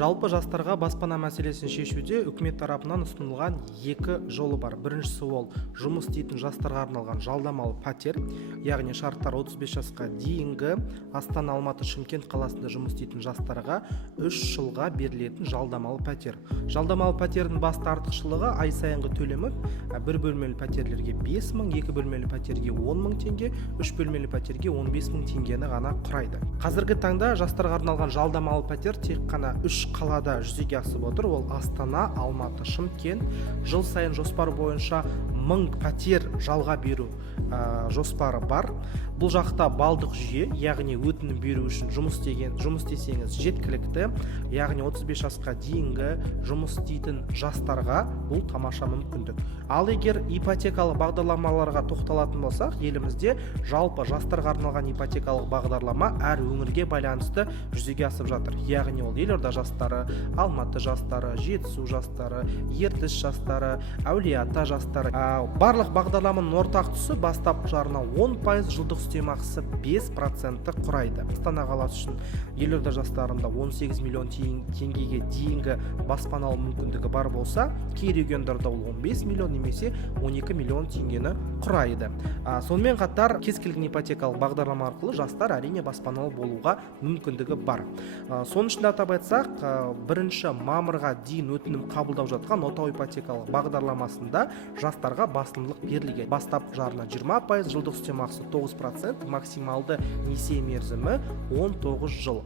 Жалпы жастарға баспана мәселесін шешуде үкімет тарапынан ұсынылған екі жолы бар. Біріншісі ол жұмыс істейтін жастарға арналған жалдамалы пәтер, яғни шарттар 35 жасқа дейінгі Астана, Алматы, Шымкент қаласында жұмыс істейтін жастарға 3 жылға берілетін жалдамалы пәтер. Жалдамалы пәтердің басты артықшылығы ай сайынғы төлемі бір бөлмелі пәтерлерге 5 мың, екі бөлмелі пәтерге 10 мың теңге, үш бөлмелі пәтерге 15 мың теңгені ғана құрайды. Қазіргі таңда жастарға арналған жалдамалы пәтер тек қана 3 қалада жүзеге асып отыр. Ол Астана, Алматы, Шымкент. Жыл сайын жоспар бойынша 1000 пәтер жалға беру жоспары бар. Бұл жақта балдық жүйе, яғни өтінім беру үшін жұмыс істесеңіз жеткілікті, яғни 35 жасқа дейінгі жұмыс істейтін жастарға бұл тамаша мүмкіндік. Ал егер ипотекалық бағдарламаларға тоқталатын болсақ, елімізде жалпы жастарға арналған ипотекалық бағдарлама әр өңірге байланысты жүзеге асып жатыр. Яғни ол Елорда жастары, Алматы жастары, Жетісу жастары, Ертіс жастары, Әулие-Ата жастары. Барлық бағдарламаның ортақ тұсы бастапқы жарна 10%, жылдық үстемақысы 5% құрайды. Астана қаласы үшін Елорда жастарында 18 миллион теңгеге дейінгі баспаналы мүмкіндігі бар болса, кей региондарда ол 15 миллион немесе 12 миллион теңгені құрайды. Сонымен қатар кез келген ипотекалық бағдарлама арқылы жастар әрине баспаналы болуға мүмкіндігі бар. Соның ішінде атап айтсақ, 1 мамырға дейін өтінім қабылдап жатқан отау ипотекалық бағдарламасында жастарға басымдылық берілген. Бастапқы жарна 20%, жылдық үстемақысы 9%, максималды несие мерзімі 19 жыл.